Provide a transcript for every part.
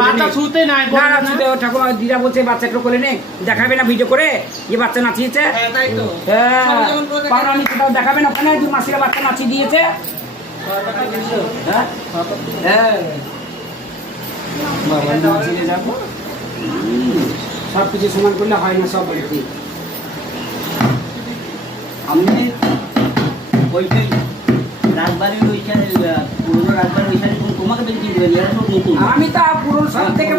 বাচ্চা ছুতে নাই না না ছুতে ঠাকুমা দিদা বলছে বাচ্চা একটু কোলে নে, দেখাবে না ভিডিও করে যে বাচ্চা নাচিয়েছে? তাই তো হ্যাঁ পাউরানি কোথাও দেখাবে না ওখানে দুই মাসিরা বাচ্চা নাচিয়ে দিয়েছে। হ্যাঁ হ্যাঁ বাবা নাচিয়ে যাবো, সব কিছু সমান করলে হয় না সব বাড়িতে। আপনি ওইটাই রাজবাড়ির ওইখানে পুরোনো রাজবাড়ির ওইখানে তোমাকে বেশি চিনতে পারি, এরা সব নতুন। আমি তো পুরো সব থেকে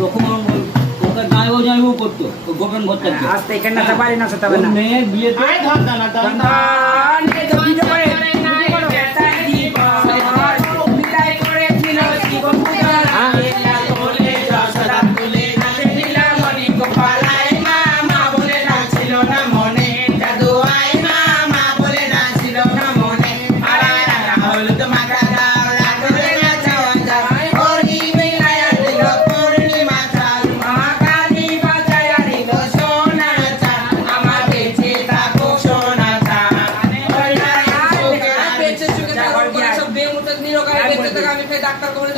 তখন ওকে জামাইবাবু জামাইবাবু করতো গোপন ঘর থেকে। আজ তো এখানে নাচা পারি না সেটা না মেয়ে বিয়ে তো ধর দানা ভিডিও করে বিদায় করেছিল জীবন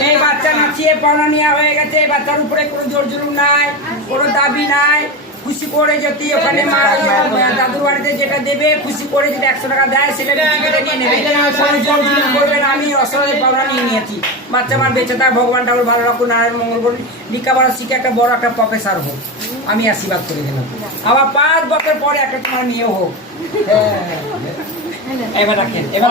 এই বাচ্চা নাচিয়ে পাওনা নেওয়া হয়ে গেছে, বাচ্চার উপরে কোনো জোর জুলুম নাই, কোনো দাবি নাই। খুশি করে যদি ওখানে দাদুর বাড়িতে যেটা দেবে, খুশি করে যদি 100 টাকা দেয় সেটা নিয়ে নেবে, কোনো জোর জুলুম করবে না। আমি অসহায় পাওনা নিয়ে নিয়েছি, বাচ্চা আমার বেঁচে থাক, ভগবান ঠাকুর ভালো রাখুন, নারায়ণ মঙ্গল করুন, লেখাপড়া শিখে একটা বড় একটা প্রফেসর হোক, আমি আশীর্বাদ করে দিলাম। আবার 5 বছর পরে একটা তোমার মেয়ে হোক। এবার রাখেন এবার